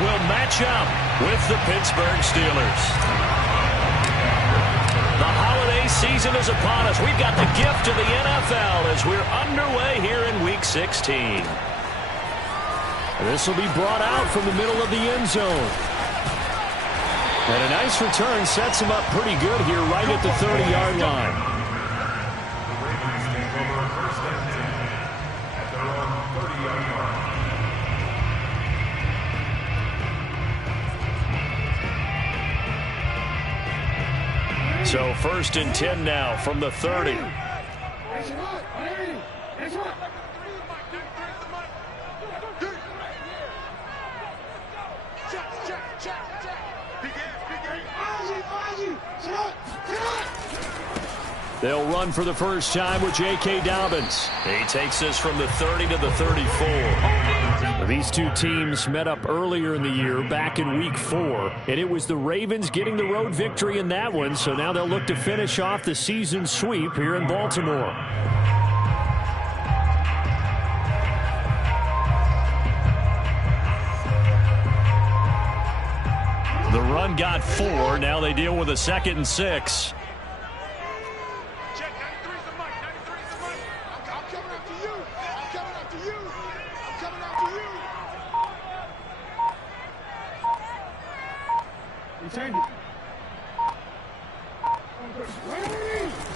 will match up with the Pittsburgh Steelers. The holiday season is upon us. We've got the gift of the NFL as we're underway here in Week 16. This will be brought out from the middle of the end zone. And a nice return sets him up pretty good here right at the 30-yard line. So 1st and 10 now from the 30. They'll run for the first time with J.K. Dobbins. He takes this from the 30 to the 34. These two teams met up earlier in the year, back in Week 4, and it was the Ravens getting the road victory in that one, so now they'll look to finish off the season sweep here in Baltimore. The run got 4. Now they deal with a 2nd and 6.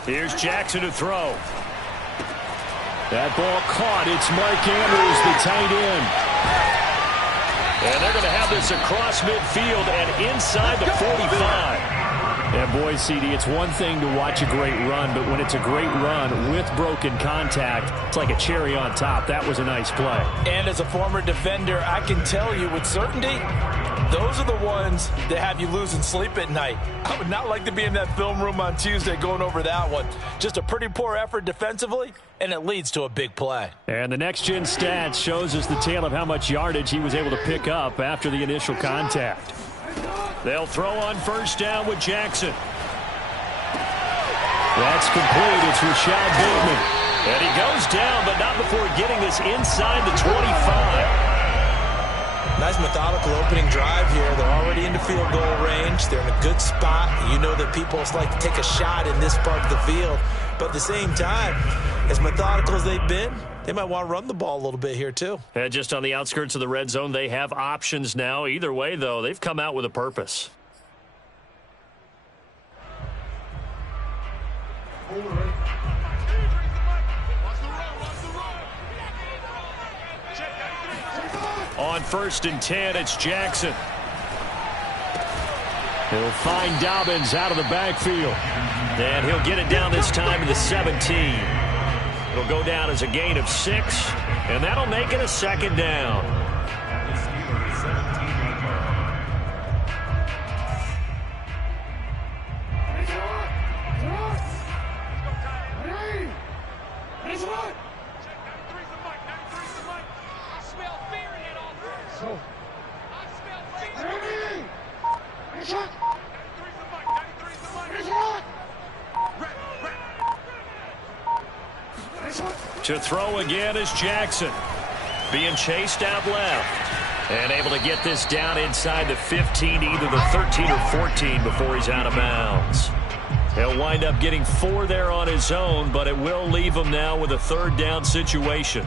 Here's Jackson to throw. That ball caught. It's Mark Andrews, the tight end. And they're going to have this across midfield and inside the 45. Yeah, boy, CD, it's one thing to watch a great run, but when it's a great run with broken contact, it's like a cherry on top. That was a nice play. And as a former defender, I can tell you with certainty, those are the ones that have you losing sleep at night. I would not like to be in that film room on Tuesday going over that one. Just a pretty poor effort defensively, and it leads to a big play. And the next-gen stats shows us the tale of how much yardage he was able to pick up after the initial contact. They'll throw on first down with Jackson. That's complete. It's Rashad Bateman. And he goes down, but not before getting this inside the 25. Nice methodical opening drive here. They're already into field goal range. They're in a good spot. You know that people like to take a shot in this part of the field. But at the same time, as methodical as they've been, they might want to run the ball a little bit here too. And just on the outskirts of the red zone, they have options now. Either way, though, they've come out with a purpose. On 1st and 10, it's Jackson. He'll find Dobbins out of the backfield. And he'll get it down this time to the 17. It'll go down as a gain of 6, and that'll make it a 2nd down. To throw again is Jackson. Being chased out left. And able to get this down inside the 15, either the 13 or 14 before he's out of bounds. He'll wind up getting 4 there on his own, but it will leave him now with a 3rd down situation.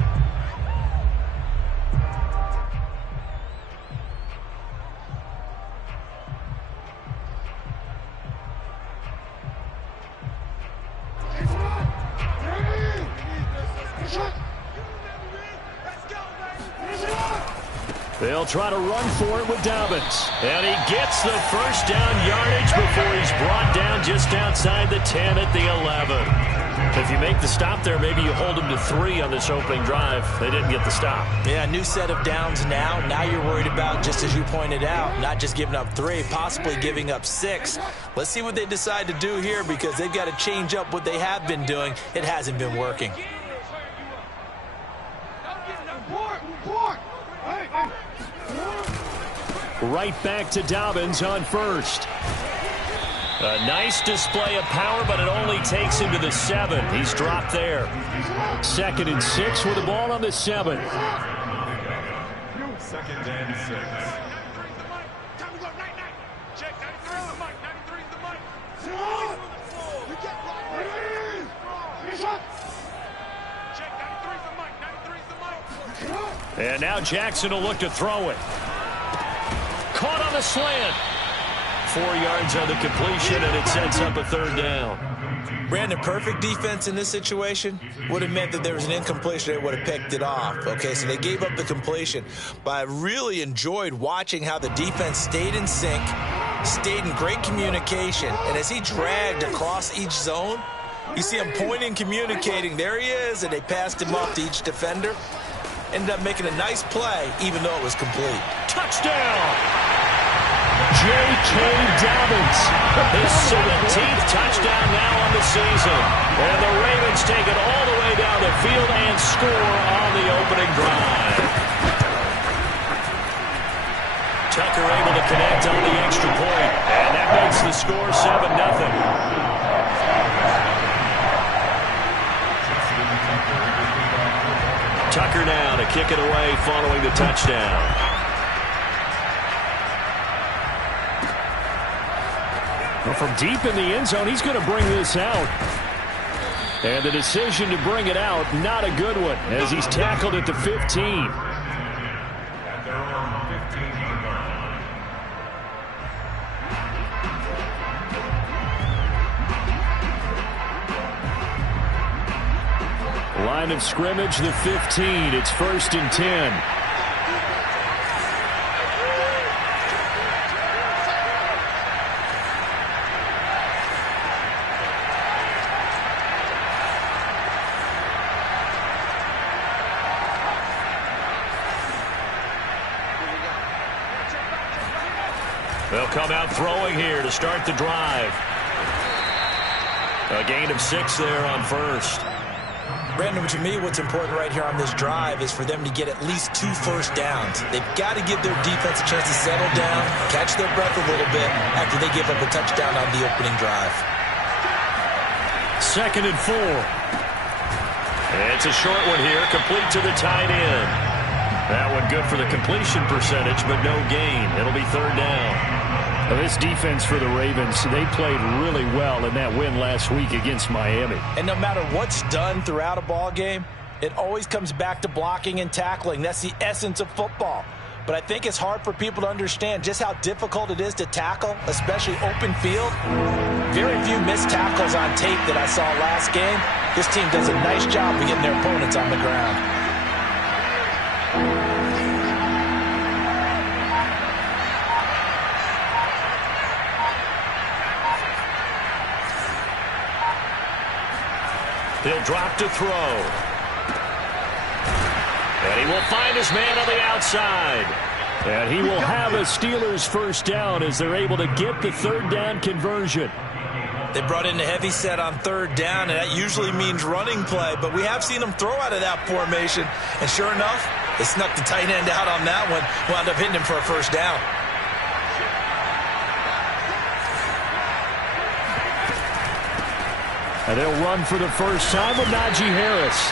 They'll try to run for it with Dobbins. And he gets the first down yardage before he's brought down just outside the 10 at the 11. If you make the stop there, maybe you hold him to 3 on this opening drive. They didn't get the stop. Yeah, new set of downs now. Now you're worried about, just as you pointed out, not just giving up 3, possibly giving up 6. Let's see what they decide to do here because they've got to change up what they have been doing. It hasn't been working. Right back to Dobbins on first. A nice display of power, but it only takes him to the 7. He's dropped there. 2nd and 6 with the ball on the 7. 2nd and 6. And now Jackson will look to throw it. Caught on the slant. 4 yards on the completion, and it sets up a third down. Brandon, perfect defense in this situation would have meant that there was an incompletion. They would have picked it off. Okay, so they gave up the completion. But I really enjoyed watching how the defense stayed in sync, stayed in great communication. And as he dragged across each zone, you see him pointing, communicating. There he is, and they passed him off to each defender. Ended up making a nice play, even though it was complete. Touchdown! J.K. Dobbins, his 17th touchdown now on the season. And the Ravens take it all the way down the field and score on the opening drive. Tucker able to connect on the extra point, and that makes the score 7-0. Tucker now to kick it away following the touchdown. Well, from deep in the end zone, he's going to bring this out. And the decision to bring it out, not a good one, as he's tackled at the 15. Line of scrimmage, the 15. It's 1st and 10. They'll come out throwing here to start the drive. A gain of 6 there on first. Brandon, to me, what's important right here on this drive is for them to get at least 2 first downs. They've got to give their defense a chance to settle down, catch their breath a little bit after they give up a touchdown on the opening drive. 2nd and 4. It's a short one here, complete to the tight end. That one good for the completion percentage, but no gain. It'll be 3rd down. Well, this defense for the Ravens, they played really well in that win last week against Miami. And no matter what's done throughout a ball game, it always comes back to blocking and tackling. That's the essence of football. But I think it's hard for people to understand just how difficult it is to tackle, especially open field. Very few missed tackles on tape that I saw last game. This team does a nice job of getting their opponents on the ground. He'll drop to throw. And he will find his man on the outside. And he will have a Steelers first down as they're able to get the 3rd down conversion. They brought in the heavy set on 3rd down, and that usually means running play. But we have seen them throw out of that formation. And sure enough, they snuck the tight end out on that one. Wound up hitting him for a first down. And they'll run for the first time with Najee Harris.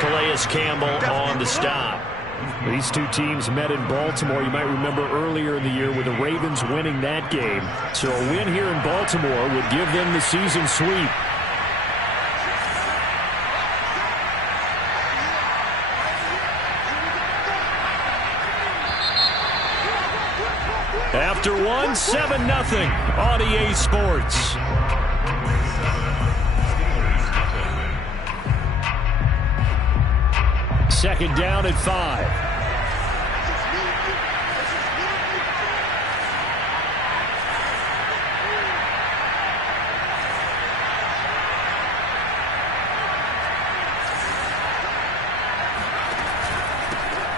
Calais Campbell on the stop. These two teams met in Baltimore. You might remember earlier in the year with the Ravens winning that game. So a win here in Baltimore would give them the season sweep. After one, 7-0 on EA Sports. Second down at 5.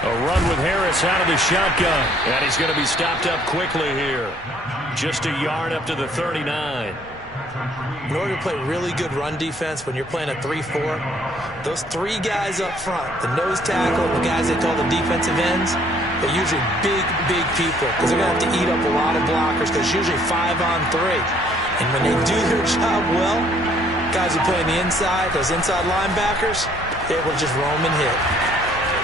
A run with Harris out of the shotgun. And he's going to be stopped up quickly here. Just a yard up to the 39. In order to play really good run defense when you're playing a 3-4, those 3 guys up front, the nose tackle, the guys they call the defensive ends, they're usually big people because they're going to have to eat up a lot of blockers because usually 5 on 3. And when they do their job well, guys who play on the inside, those inside linebackers, they're able to just roam and hit.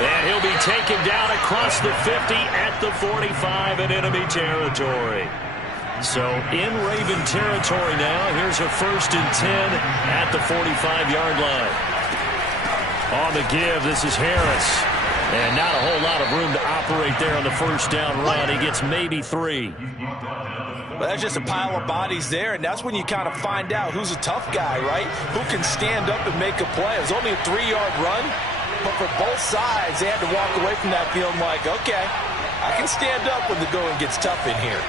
And he'll be taken down across the 50 at the 45 in enemy territory. So in Raven territory now. Here's a 1st and 10 at the 45-yard line. On the give, this is Harris. And not a whole lot of room to operate there on the first down run. He gets maybe 3. Well, that's just a pile of bodies there, and that's when you kind of find out who's a tough guy, right? Who can stand up and make a play. It was only a 3-yard run, but for both sides, they had to walk away from that feeling like, okay, I can stand up when the going gets tough in here.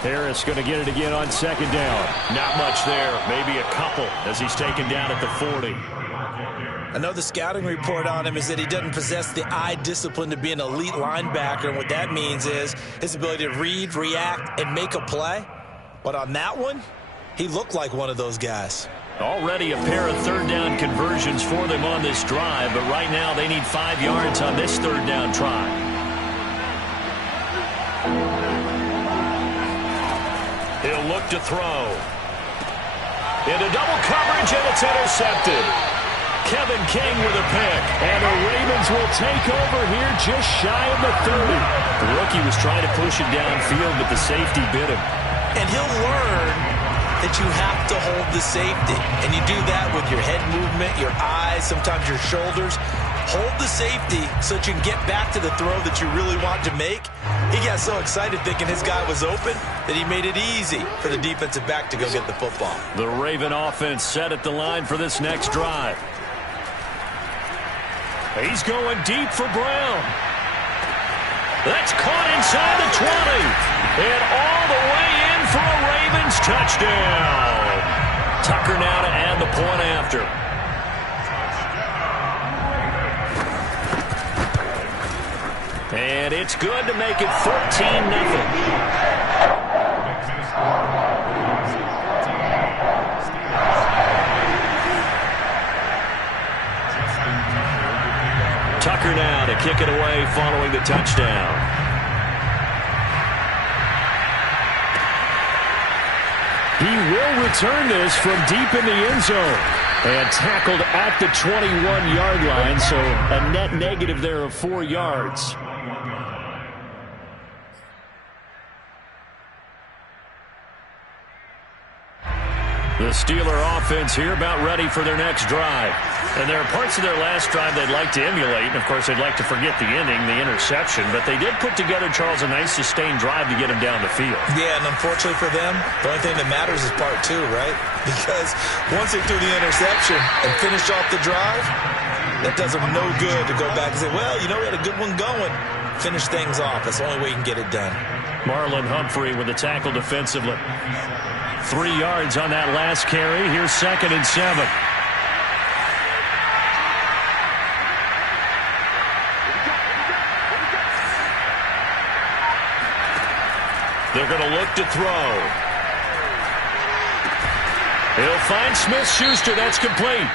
Harris going to get it again on second down. Not much there. Maybe a couple as he's taken down at the 40. Another scouting report on him is that he doesn't possess the eye discipline to be an elite linebacker. And what that means is his ability to read, react, and make a play. But on that one, he looked like one of those guys. Already a pair of third down conversions for them on this drive, but right now they need 5 yards on this third down try. He'll look to throw. Into double coverage, and it's intercepted. Kevin King with a pick. And the Ravens will take over here just shy of the 30. The rookie was trying to push it downfield, but the safety bit him. And he'll learn that you have to hold the safety. And you do that with your head movement, your eyes, sometimes your shoulders. Hold the safety so that you can get back to the throw that you really want to make. He got so excited thinking his guy was open that he made it easy for the defensive back to go get the football. The Raven offense set at the line for this next drive. He's going deep for Brown. That's caught inside the 20. And all the way in for a Ravens touchdown. Tucker now to add the point after. And it's good to make it 14-0. Tucker now to kick it away following the touchdown. He will return this from deep in the end zone. And tackled at the 21-yard line, so a net negative there of 4 yards. The Steeler offense here about ready for their next drive. And there are parts of their last drive they'd like to emulate. And, of course, they'd like to forget the inning, the interception. But they did put together, Charles, a nice sustained drive to get him down the field. Yeah, and unfortunately for them, the only thing that matters is part 2, right? Because once they threw the interception and finished off the drive, that does them no good to go back and say, well, you know, we had a good one going. Finish things off. That's the only way you can get it done. Marlon Humphrey with the tackle defensively. 3 yards on that last carry. Here's 2nd and 7. They're going to look to throw. He'll find Smith-Schuster. That's complete.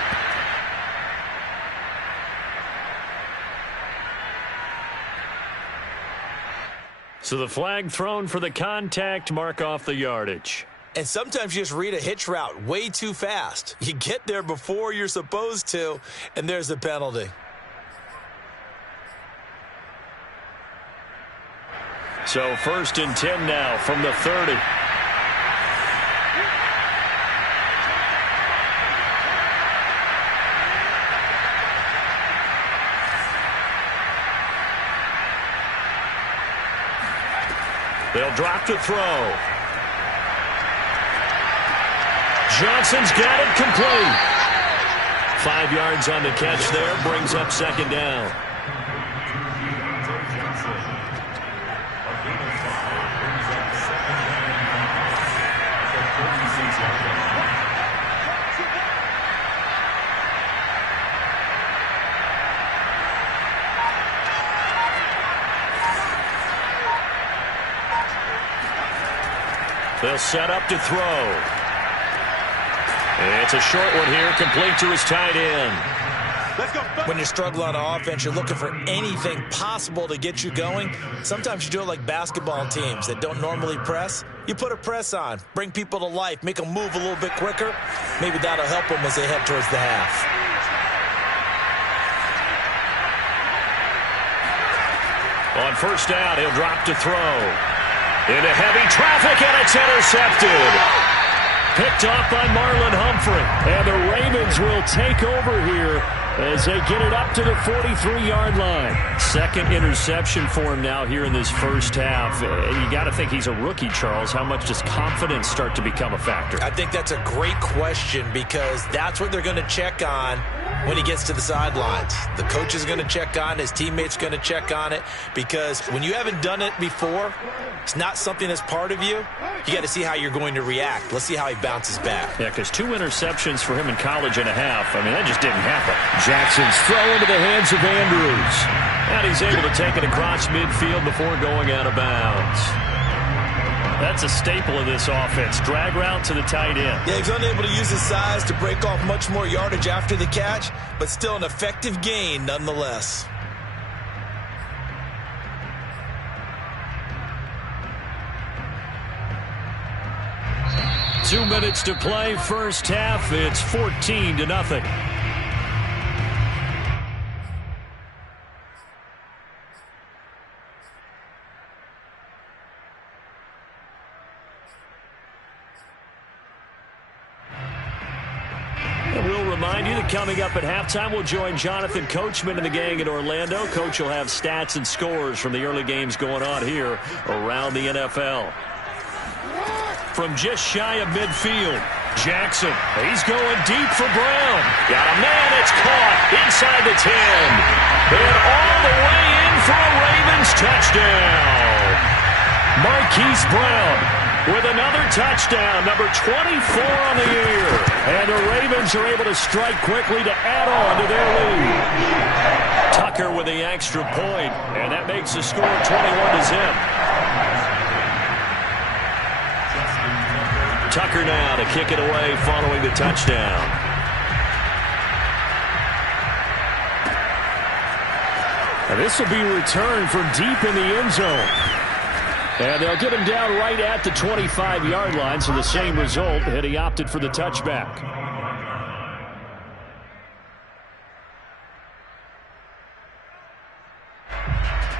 So the flag thrown for the contact, mark off the yardage. And sometimes you just read a hitch route way too fast. You get there before you're supposed to, and there's the penalty. So 1st and 10 now from the 30. They'll drop to throw. Johnson's got it complete. 5 yards on the catch there, brings up 2nd down. They'll set up to throw. It's a short one here, complete to his tight end. When you're struggling on offense, you're looking for anything possible to get you going. Sometimes you do it like basketball teams that don't normally press. You put a press on, bring people to life, make them move a little bit quicker. Maybe that'll help them as they head towards the half. On 1st down, he'll drop to throw. Into heavy traffic, and it's intercepted. Picked off by Marlon Humphrey. And the Ravens will take over here as they get it up to the 43-yard line. Second interception for him now here in this first half. You got to think he's a rookie, Charles. How much does confidence start to become a factor? I think that's a great question because that's what they're going to check on when he gets to the sidelines. The coach is going to check on it. His teammates going to check on it because when you haven't done it before, it's not something that's part of you. You got to see how you're going to react. Let's see how he bounces back. Yeah, because 2 interceptions for him in college and a half. I mean, that just didn't happen. Jackson's throw into the hands of Andrews. And he's able to take it across midfield before going out of bounds. That's a staple of this offense. Drag route to the tight end. Yeah, he's unable to use his size to break off much more yardage after the catch, but still an effective gain nonetheless. Two minutes to play, first half. It's 14-0. Coming up at halftime, we'll join Jonathan Coachman and the gang in Orlando. Coach will have stats and scores from the early games going on here around the NFL. From just shy of midfield, Jackson. He's going deep for Brown. Got a man. It's caught inside the 10. And all the way in for a Ravens touchdown. Marquise Brown with another touchdown, number 24 on the year. And the Ravens are able to strike quickly to add on to their lead. Tucker with the extra point, and that makes the score 21-0. Tucker now to kick it away following the touchdown. And this will be returned from deep in the end zone. And they'll get him down right at the 25-yard line, so the same result, and he opted for the touchback.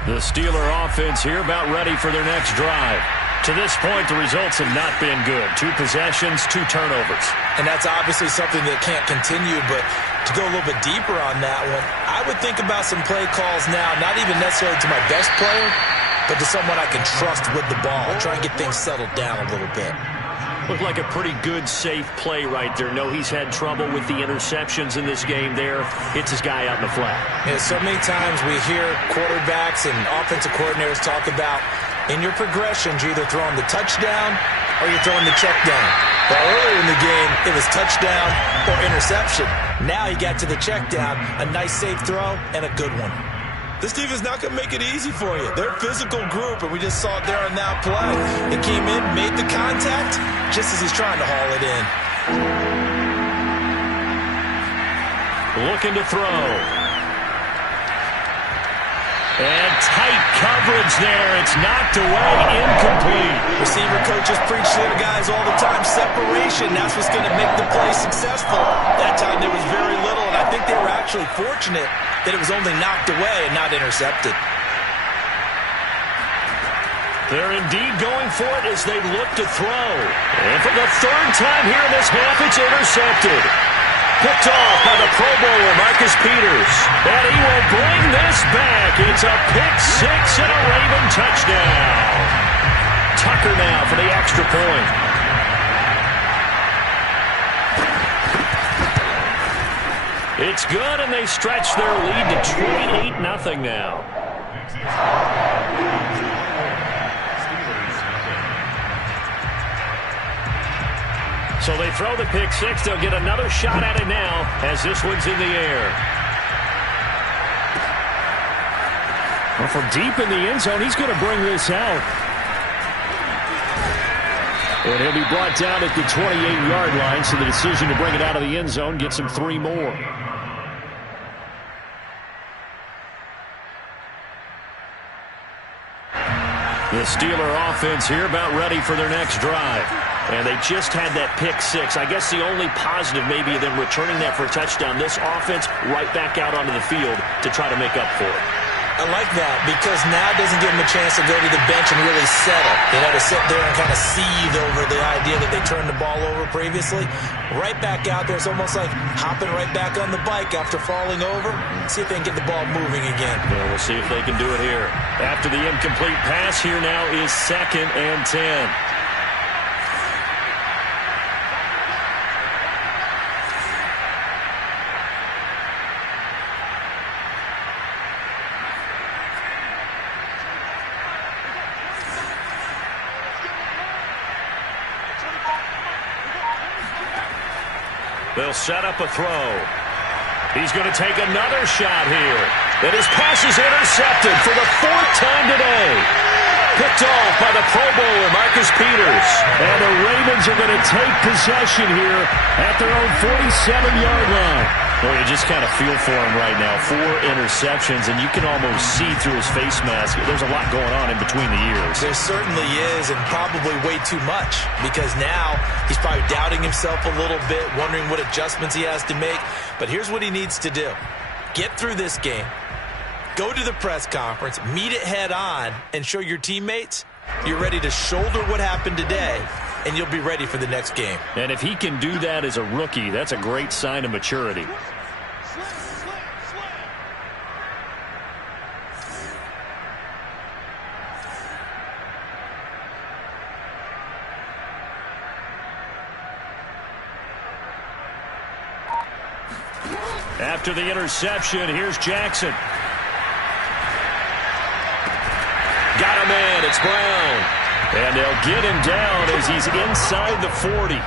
The Steeler offense here about ready for their next drive. To this point, the results have not been good. 2 possessions, 2 turnovers. And that's obviously something that can't continue, but to go a little bit deeper on that one, I would think about some play calls now, not even necessarily to my best player, but to someone I can trust with the ball. Try and get things settled down a little bit. Looked like a pretty good, safe play right there. No, he's had trouble with the interceptions in this game there. Hits his guy out in the flat. Yeah, so many times we hear quarterbacks and offensive coordinators talk about in your progressions, you're either throwing the touchdown or you're throwing the check down. But earlier in the game, it was touchdown or interception. Now you got to the check down, a nice safe throw, and a good one. This team is not going to make it easy for you. They're a physical group, and we just saw it there on that play. It came in, made the contact, just as he's trying to haul it in. Looking to throw. And tight coverage there. It's knocked away, incomplete. Receiver coaches preach to their guys all the time. Separation, that's what's going to make the play successful. That time there was very little, and I think they were actually fortunate that it was only knocked away and not intercepted. They're indeed going for it as they look to throw. And for the 3rd time here in this half, it's intercepted. Picked off by the Pro Bowler, Marcus Peters. And he will bring this back. It's a pick-6 and a Raven touchdown. Tucker now for the extra point. It's good, and they stretch their lead to 28-0 now. So they throw the pick-6. They'll get another shot at it now as this one's in the air. Well, from deep in the end zone, he's going to bring this out. And he'll be brought down at the 28-yard line, so the decision to bring it out of the end zone gets him 3 more. The Steeler offense here about ready for their next drive. And they just had that pick-6. I guess the only positive maybe of them returning that for a touchdown. This offense right back out onto the field to try to make up for it. I like that because now it doesn't give him a chance to go to the bench and really settle. To sit there and kind of seethe over the idea that they turned the ball over previously. Right back out there. It's almost like hopping right back on the bike after falling over. See if they can get the ball moving again. Yeah, we'll see if they can do it here. After the incomplete pass, here now is 2nd and 10. They'll set up a throw. He's going to take another shot here. And his pass is intercepted for the 4th time today. Picked off by the Pro Bowler, Marcus Peters. And the Ravens are going to take possession here at their own 47-yard line. Well, you just kind of feel for him right now. 4 interceptions, and you can almost see through his face mask. There's a lot going on in between the ears. There certainly is, and probably way too much, because now he's probably doubting himself a little bit, wondering what adjustments he has to make. But here's what he needs to do. Get through this game. Go to the press conference, meet it head on, and show your teammates you're ready to shoulder what happened today, and you'll be ready for the next game. And if he can do that as a rookie, that's a great sign of maturity. After the interception, here's Jackson. Got him in. It's Brown. And they'll get him down as he's inside the 40.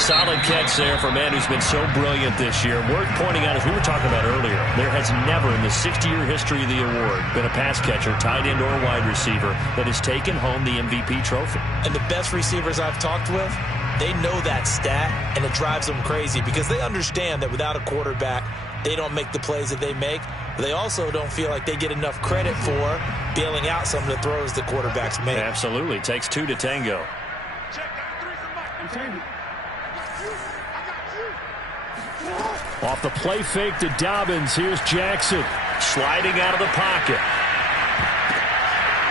Solid catch there for a man who's been so brilliant this year. Worth pointing out, as we were talking about earlier, there has never in the 60-year history of the award been a pass catcher, tight end, or wide receiver that has taken home the MVP trophy. And the best receivers I've talked with, they know that stat, and it drives them crazy because they understand that without a quarterback, they don't make the plays that they make. They also don't feel like they get enough credit for bailing out some of the throws the quarterbacks make. Absolutely. Takes 2 to tango. Off the play fake to Dobbins, here's Jackson. Sliding out of the pocket.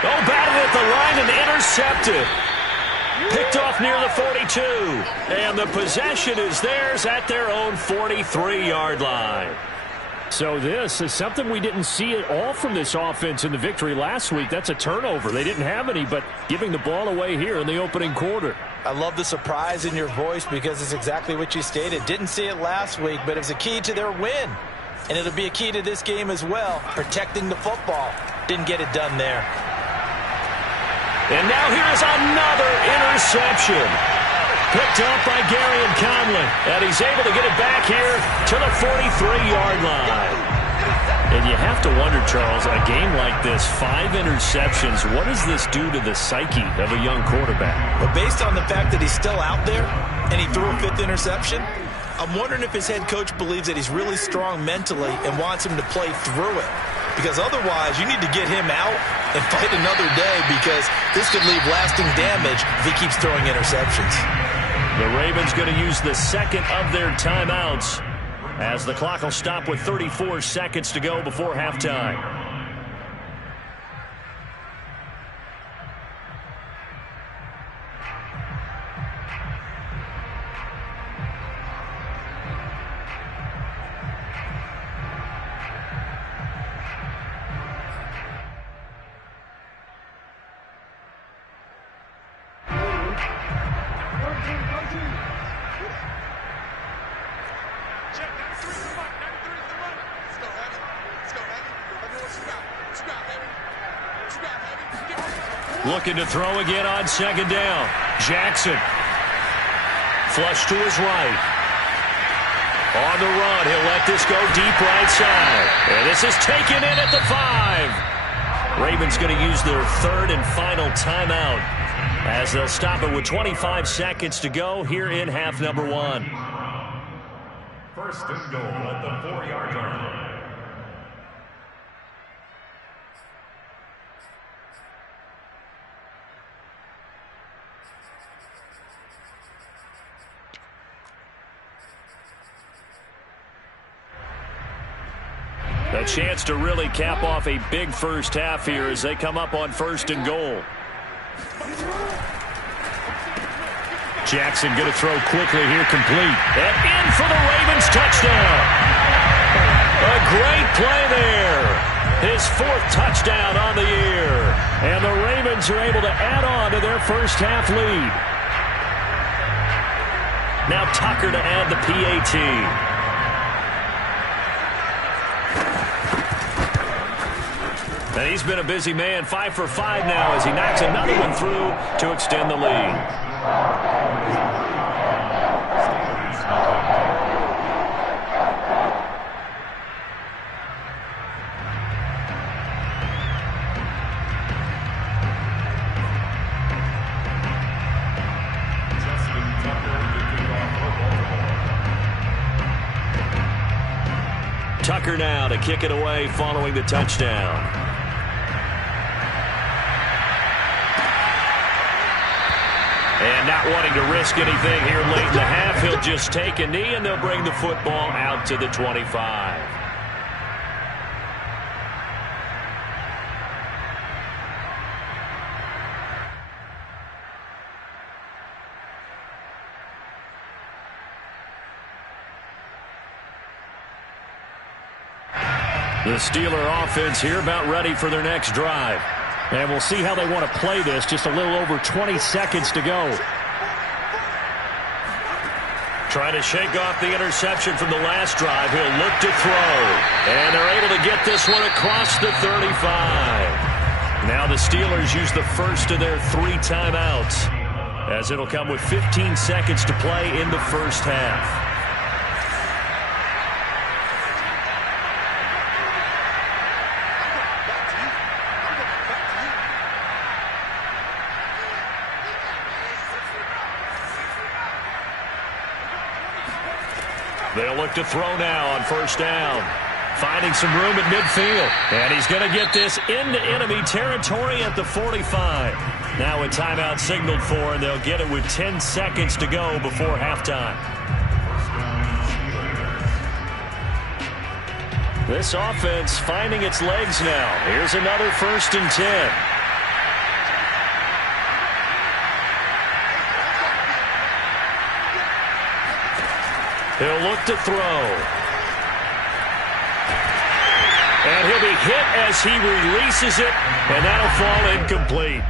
Oh, batted at the line and intercepted. Picked off near the 42. And the possession is theirs at their own 43-yard line. So this is something we didn't see at all from this offense in the victory last week. That's a turnover. They didn't have any, but giving the ball away here in the opening quarter. I love the surprise in your voice because it's exactly what you stated. Didn't see it last week, but it was a key to their win. And it'll be a key to this game as well, protecting the football. Didn't get it done there. And now here is another interception. Picked up by Gary and Conley. And he's able to get it back here to the 43-yard line. And you have to wonder, Charles, a game like this, 5 interceptions, what does this do to the psyche of a young quarterback? Well, based on the fact that he's still out there and he threw a 5th interception, I'm wondering if his head coach believes that he's really strong mentally and wants him to play through it. Because otherwise, you need to get him out and fight another day because this could leave lasting damage if he keeps throwing interceptions. The Ravens going to use the second of their timeouts as the clock will stop with 34 seconds to go before halftime. Looking to throw again on second down. Jackson. Flush to his right. On the run, he'll let this go deep right side. And this is taken in at the 5. Ravens going to use their 3rd and final timeout as they'll stop it with 25 seconds to go here in half number 1. First and goal at the 4-yard line. A chance to really cap off a big first half here as they come up on 1st and goal. Jackson going to throw quickly here, complete. And in for the Ravens touchdown. A great play there. His 4th touchdown on the year. And the Ravens are able to add on to their first half lead. Now Tucker to add the PAT. And he's been a busy man, 5 for 5 now as he knocks another one through to extend the lead. Tucker now to kick it away following the touchdown. And not wanting to risk anything here late in the half, he'll just take a knee and they'll bring the football out to the 25. The Steeler offense here about ready for their next drive. And we'll see how they want to play this. Just a little over 20 seconds to go. Trying to shake off the interception from the last drive. He'll look to throw. And they're able to get this one across the 35. Now the Steelers use the first of their 3 timeouts, as it'll come with 15 seconds to play in the first half. They'll look to throw now on 1st down. Finding some room at midfield. And he's going to get this into enemy territory at the 45. Now a timeout signaled for, and they'll get it with 10 seconds to go before halftime. This offense finding its legs now. Here's another 1st and 10. He'll look to throw. And he'll be hit as he releases it, and that'll fall incomplete.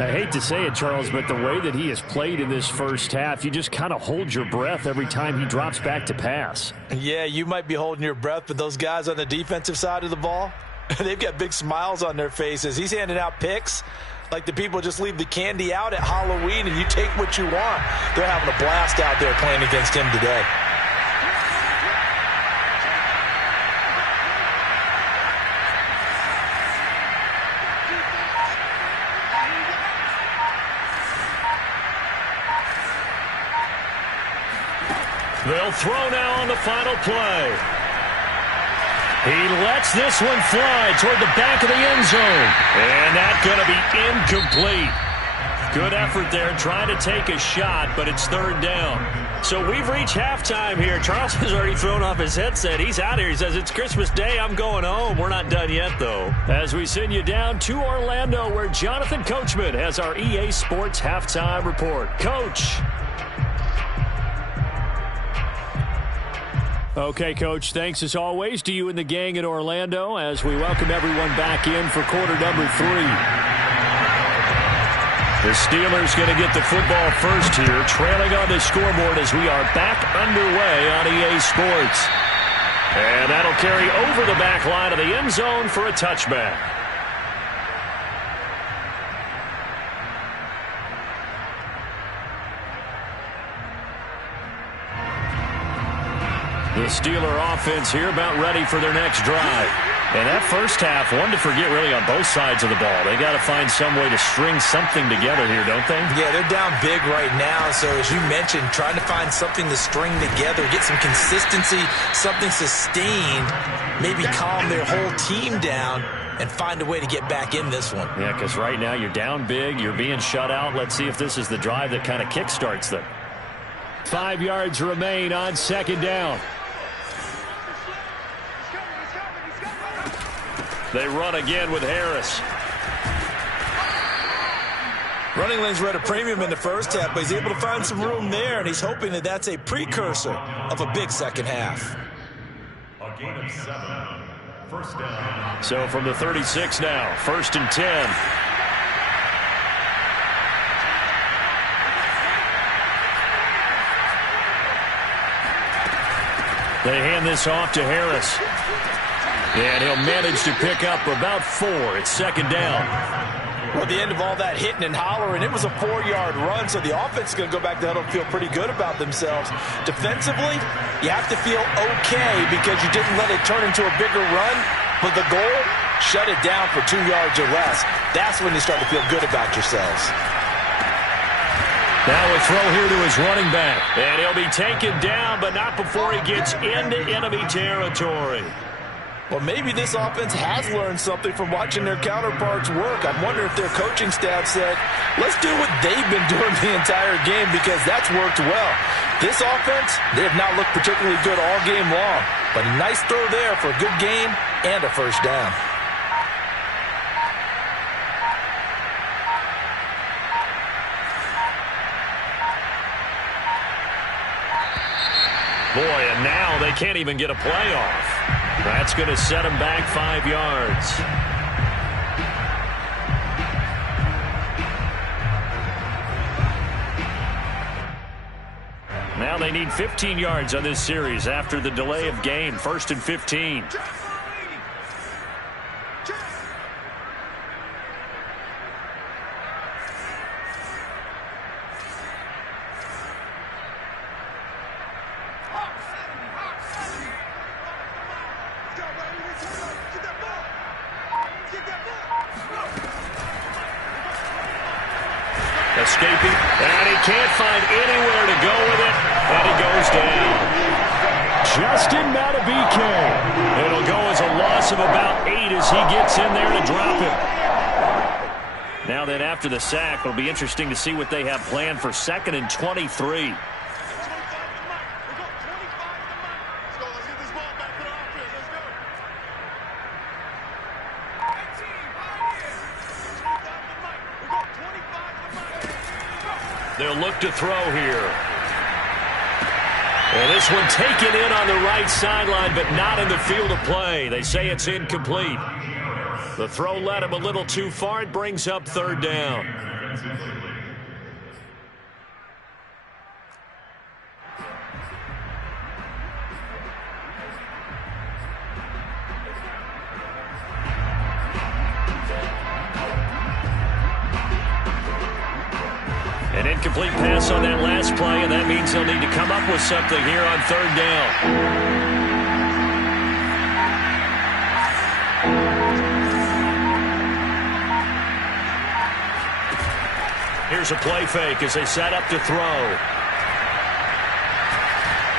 I hate to say it, Charles, but the way that he has played in this first half, you just kind of hold your breath every time he drops back to pass. Yeah, you might be holding your breath, but those guys on the defensive side of the ball, they've got big smiles on their faces. He's handing out picks like the people just leave the candy out at Halloween and you take what you want. They're having a blast out there playing against him today. They'll throw now on the final play. He lets this one fly toward the back of the end zone. And that's going to be incomplete. Good effort there trying to take a shot, but it's 3rd down. So we've reached halftime here. Charles has already thrown off his headset. He's out here. He says, it's Christmas Day. I'm going home. We're not done yet, though. As we send you down to Orlando, where Jonathan Coachman has our EA Sports halftime report. Coach. Okay, Coach, thanks as always to you and the gang in Orlando as we welcome everyone back in for quarter number 3. The Steelers going to get the football first here, trailing on the scoreboard as we are back underway on EA Sports. And that'll carry over the back line of the end zone for a touchback. The Steeler offense here about ready for their next drive. And that first half, one to forget really on both sides of the ball. They got to find some way to string something together here, don't they? Yeah, they're down big right now. So as you mentioned, trying to find something to string together, get some consistency, something sustained, maybe calm their whole team down and find a way to get back in this one. Yeah, because right now you're down big, you're being shut out. Let's see if this is the drive that kind of kickstarts them. 5 yards remain on 2nd down. They run again with Harris. Running lanes were at a premium in the first half, but he's able to find some room there, and he's hoping that that's a precursor of a big second half. A gain of 7. First down. So from the 36 now, 1st and 10. They hand this off to Harris. And he'll manage to pick up about 4. It's 2nd down. Well, at the end of all that hitting and hollering, it was a 4-yard run, so the offense is going to go back to huddle and feel pretty good about themselves. Defensively, you have to feel okay because you didn't let it turn into a bigger run, but the goal, shut it down for 2 yards or less. That's when you start to feel good about yourselves. Now a throw here to his running back. And he'll be taken down, but not before he gets into enemy territory. Well, maybe this offense has learned something from watching their counterparts work. I wonder if their coaching staff said, let's do what they've been doing the entire game because that's worked well. This offense, they have not looked particularly good all game long, but a nice throw there for a good gain and a first down. Boy, and now they can't even get a play off. That's going to set them back 5 yards. Now they need 15 yards on this series after the delay of game. 1st and 15. Escaping, and he can't find anywhere to go with it, and he goes down. Justin Madubuike. It'll go as a loss of about 8 as he gets in there to drop him. Now then, after the sack, it'll be interesting to see what they have planned for 2nd and 23. They'll look to throw here. And this one taken in on the right sideline, but not in the field of play. They say it's incomplete. The throw led him a little too far. It brings up 3rd down. An incomplete pass on that last play, and that means they'll need to come up with something here on 3rd down. Here's a play fake as they set up to throw.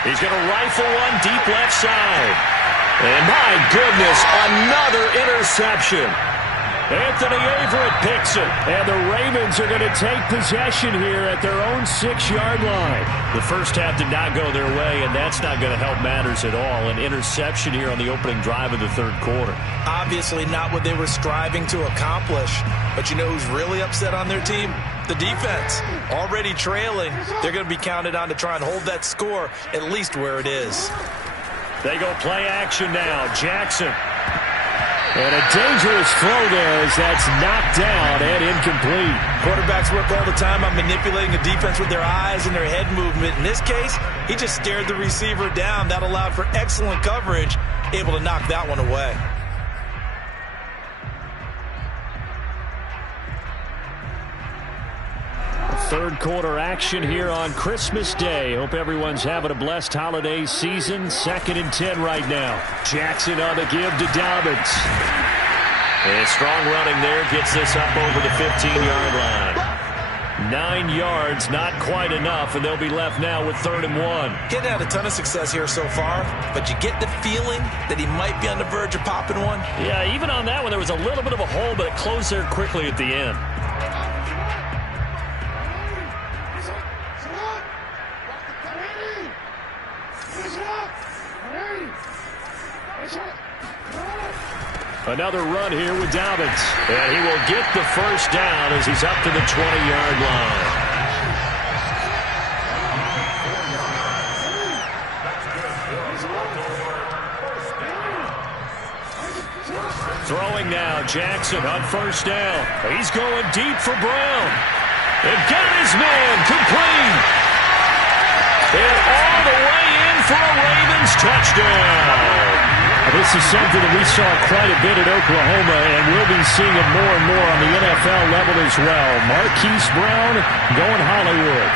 He's going to rifle one deep left side. And my goodness, another interception. Anthony Averett picks it. And the Ravens are going to take possession here at their own 6-yard line. The first half did not go their way, and that's not going to help matters at all. An interception here on the opening drive of the 3rd quarter. Obviously not what they were striving to accomplish. But you know who's really upset on their team? The defense. Already trailing. They're going to be counted on to try and hold that score at least where it is. They go play action now. Jackson. And a dangerous throw there as that's knocked down and incomplete. Quarterbacks work all the time on manipulating the defense with their eyes and their head movement. In this case, he just stared the receiver down. That allowed for excellent coverage, able to knock that one away. Third quarter action here on Christmas Day. Hope everyone's having a blessed holiday season. 2nd and 10 right now. Jackson on the give to Dobbins. And strong running there gets this up over the 15-yard line. 9 yards, not quite enough, and they'll be left now with 3rd and 1. He's had a ton of success here so far, but you get the feeling that he might be on the verge of popping one. Yeah, even on that one, there was a little bit of a hole, but it closed there quickly at the end. Another run here with Dobbins. And he will get the first down as he's up to the 20-yard line. Throwing now, Jackson on first down. He's going deep for Brown. And got his man complete. And all the way in for a Ravens touchdown. This is something that we saw quite a bit at Oklahoma, and we'll be seeing it more and more on the NFL level as well. Marquise Brown going Hollywood.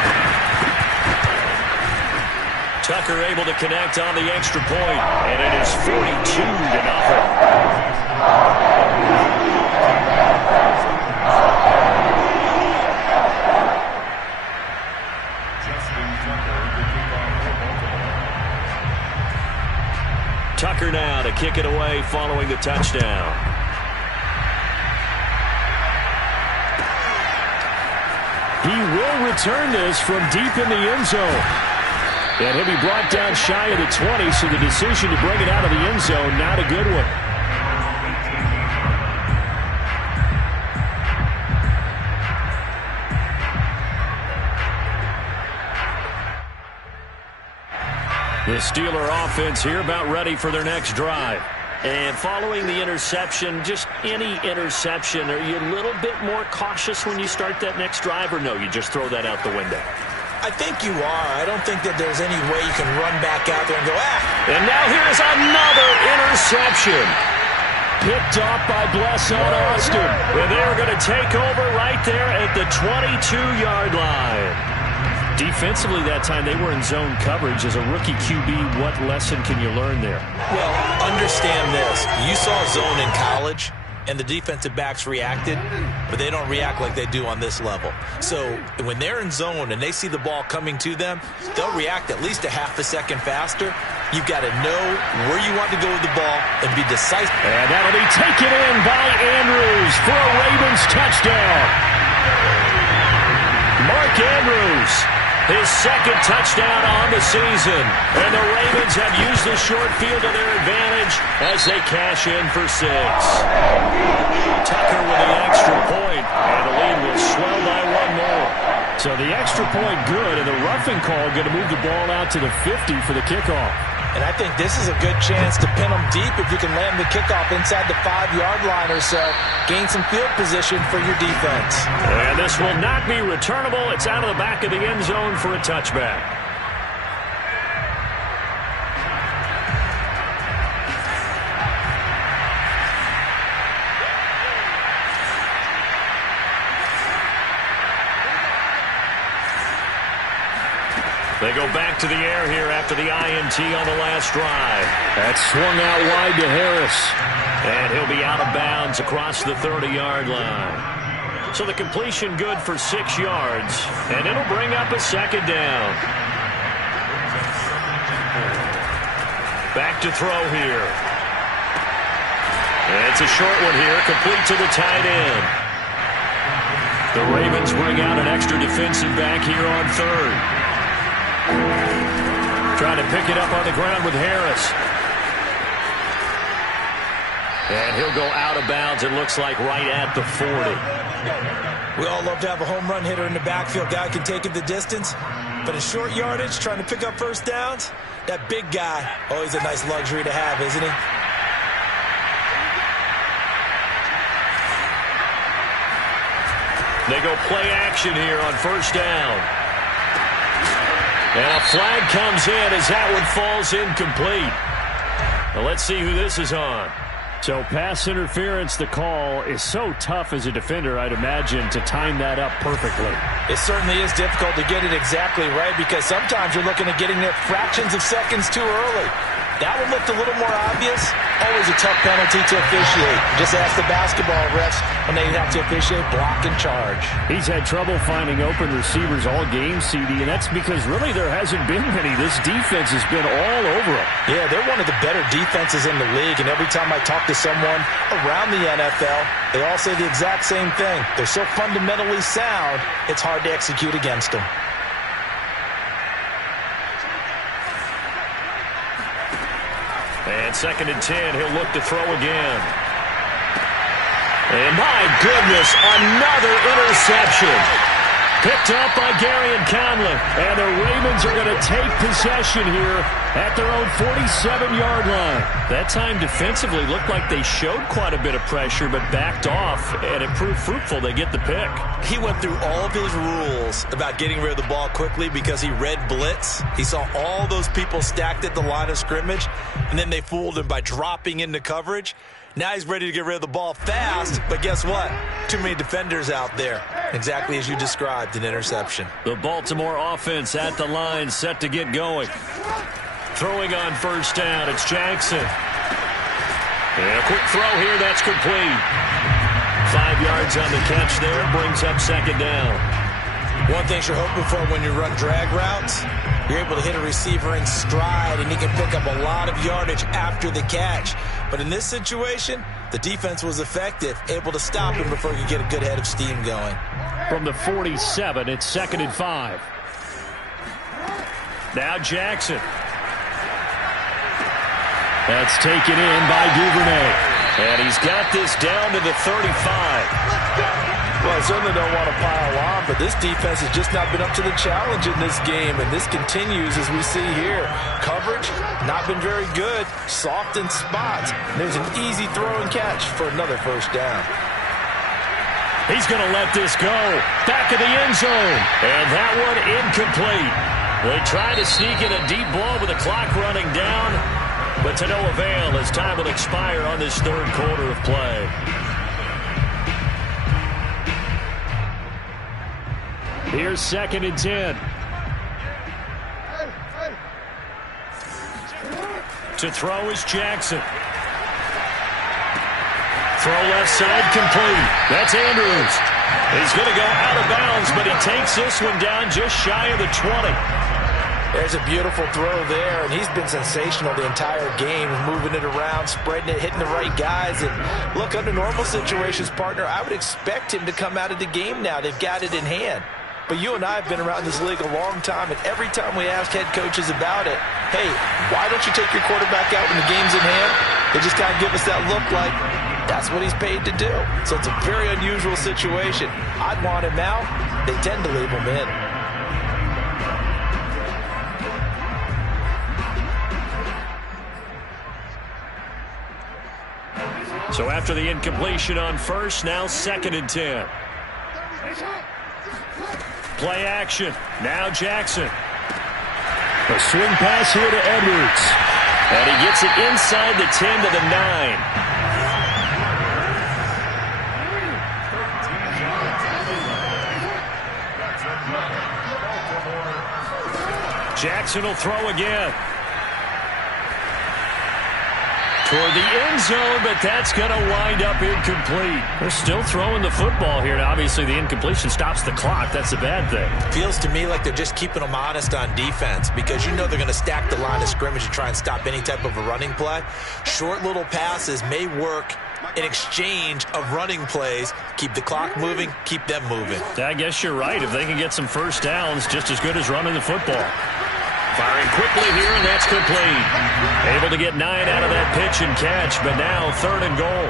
Tucker able to connect on the extra point, and it is 42-0. Tucker now to kick it away following the touchdown. He will return this from deep in the end zone. And he'll be brought down shy of the 20, so the decision to bring it out of the end zone, not a good one. The Steeler offense here about ready for their next drive. And following the interception, just any interception, are you a little bit more cautious when you start that next drive, or no, you just throw that out the window? I think you are. I don't think that there's any way you can run back out there and go, And now here's another interception. Picked off by Bless on Austin. And they're going to take over right there at the 22-yard line. Defensively that time, they were in zone coverage. As a rookie QB, what lesson can you learn there? Well, understand this. You saw zone in college, and the defensive backs reacted, but they don't react like they do on this level. So when they're in zone and they see the ball coming to them, they'll react at least a half a second faster. You've got to know where you want to go with the ball and be decisive. And that'll be taken in by Andrews for a Ravens touchdown. Mark Andrews, his second touchdown on the season. And the Ravens have used the short field to their advantage as they cash in for 6. Tucker with the extra point, and the lead will swell by 1 more. So the extra point good, and the roughing call going to move the ball out to the 50 for the kickoff. And I think this is a good chance to pin them deep if you can land the kickoff inside the 5-yard line or so. Gain some field position for your defense. And this will not be returnable. It's out of the back of the end zone for a touchback. They go back to the air here after the INT on the last drive. That swung out wide to Harris. And he'll be out of bounds across the 30-yard line. So the completion good for 6 yards. And it'll bring up a second down. Back to throw here. And it's a short one here, complete to the tight end. The Ravens bring out an extra defensive back here on third. Trying to pick it up on the ground with Harris. And he'll go out of bounds, it looks like, right at the 40. We all love to have a home run hitter in the backfield. Guy can take it the distance. But in short yardage, trying to pick up first downs, that big guy, always a nice luxury to have, isn't he? They go play action here on first down. And a flag comes in as that one falls incomplete. Now let's see who this is on. So pass interference, the call is so tough as a defender, I'd imagine, to time that up perfectly. It certainly is difficult to get it exactly right because sometimes you're looking at getting it fractions of seconds too early. That one looked a little more obvious. Always a tough penalty to officiate. Just ask the basketball refs when they have to officiate block and charge. He's had trouble finding open receivers all game, CD, and that's because really there hasn't been many. This defense has been all over them. Yeah, they're one of the better defenses in the league, and every time I talk to someone around the NFL, they all say the exact same thing. They're so fundamentally sound, it's hard to execute against them. And 2nd and 10, he'll look to throw again. And my goodness, another interception. Picked up by Gary and Conley. And the Ravens are going to take possession here at their own 47-yard line. That time defensively looked like they showed quite a bit of pressure but backed off, and it proved fruitful. They get the pick. He went through all of his rules about getting rid of the ball quickly because he read blitz. He saw all those people stacked at the line of scrimmage, and then they fooled him by dropping into coverage. Now he's ready to get rid of the ball fast, but guess what? Too many defenders out there. Exactly as you described, an interception. The Baltimore offense at the line, set to get going. Throwing on first down, it's Jackson. And a quick throw here, that's complete. 5 yards on the catch there, brings up second down. One thing you're hoping for when you run drag routes, you're able to hit a receiver in stride, and he can pick up a lot of yardage after the catch. But in this situation, the defense was effective, able to stop him before he could get a good head of steam going. From the 47, it's 2nd and 5. Now Jackson. That's taken in by Duvernay. And he's got this down to the 35. Well, I certainly don't want to pile on, but this defense has just not been up to the challenge in this game, and this continues as we see here. Coverage, not been very good, soft in spots. There's an easy throw and catch for another first down. He's going to let this go. Back of the end zone. And that one incomplete. They try to sneak in a deep ball with the clock running down, but to no avail as time will expire on this third quarter of play. Here's 2nd and 10. To throw is Jackson. Throw left side complete. That's Andrews. He's going to go out of bounds, but he takes this one down just shy of the 20. There's a beautiful throw there, and he's been sensational the entire game, moving it around, spreading it, hitting the right guys. And look, under normal situations, partner, I would expect him to come out of the game now. They've got it in hand. But you and I have been around this league a long time, and every time we ask head coaches about it, hey, why don't you take your quarterback out when the game's in hand? They just kind of give us that look like that's what he's paid to do. So it's a very unusual situation. I'd want him out. They tend to leave him in. So after the incompletion on first, now 2nd and 10. Play action. Now Jackson. A swing pass here to Edwards. And he gets it inside the 10 to the 9. Jackson will throw again. Toward the end zone, but that's going to wind up incomplete. They're still throwing the football here. Now, obviously, the incompletion stops the clock. That's a bad thing. Feels to me like they're just keeping them honest on defense because you know they're going to stack the line of scrimmage and try and stop any type of a running play. Short little passes may work in exchange of running plays. Keep the clock moving, keep them moving. I guess you're right. If they can get some first downs, just as good as running the football. Firing quickly here, and that's complete. Able to get 9 out of that pitch and catch, but now 3rd and goal.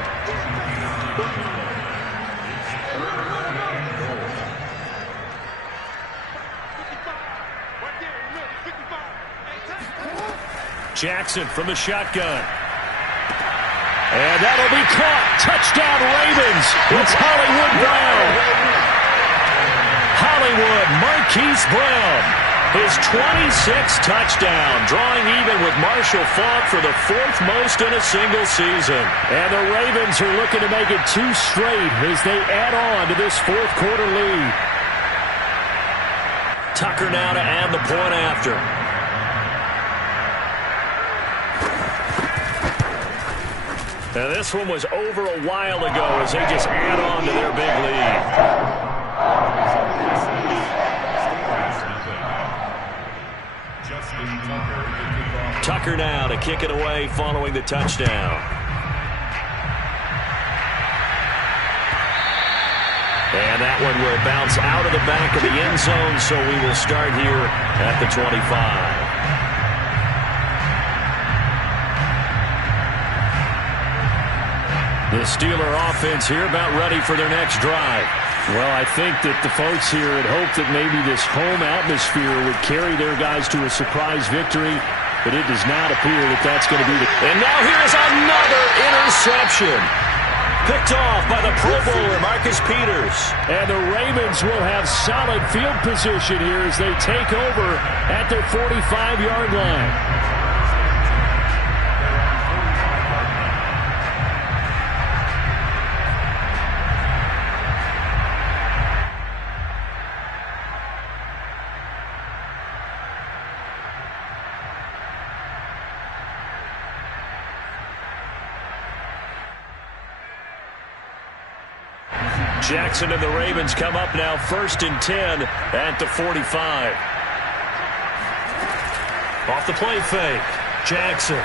Jackson from the shotgun. And that'll be caught. Touchdown, Ravens. It's Hollywood Brown. Hollywood Marquise Brown. His 26th touchdown, drawing even with Marshall Faulk for the 4th most in a single season. And the Ravens are looking to make it 2 straight as they add on to this 4th quarter lead. Tucker now to add the point after. Now this one was over a while ago as they just add on to their big lead. Tucker now to kick it away following the touchdown. And that one will bounce out of the back of the end zone, so we will start here at the 25. The Steeler offense here about ready for their next drive. Well, I think that the folks here had hoped that maybe this home atmosphere would carry their guys to a surprise victory, but it does not appear that that's going to be the case. And now here's another interception. Picked off by the Pro Bowler, Marcus Peters. And the Ravens will have solid field position here as they take over at their 45-yard line. Jackson and the Ravens come up now 1st and 10 at the 45. Off the play fake. Jackson.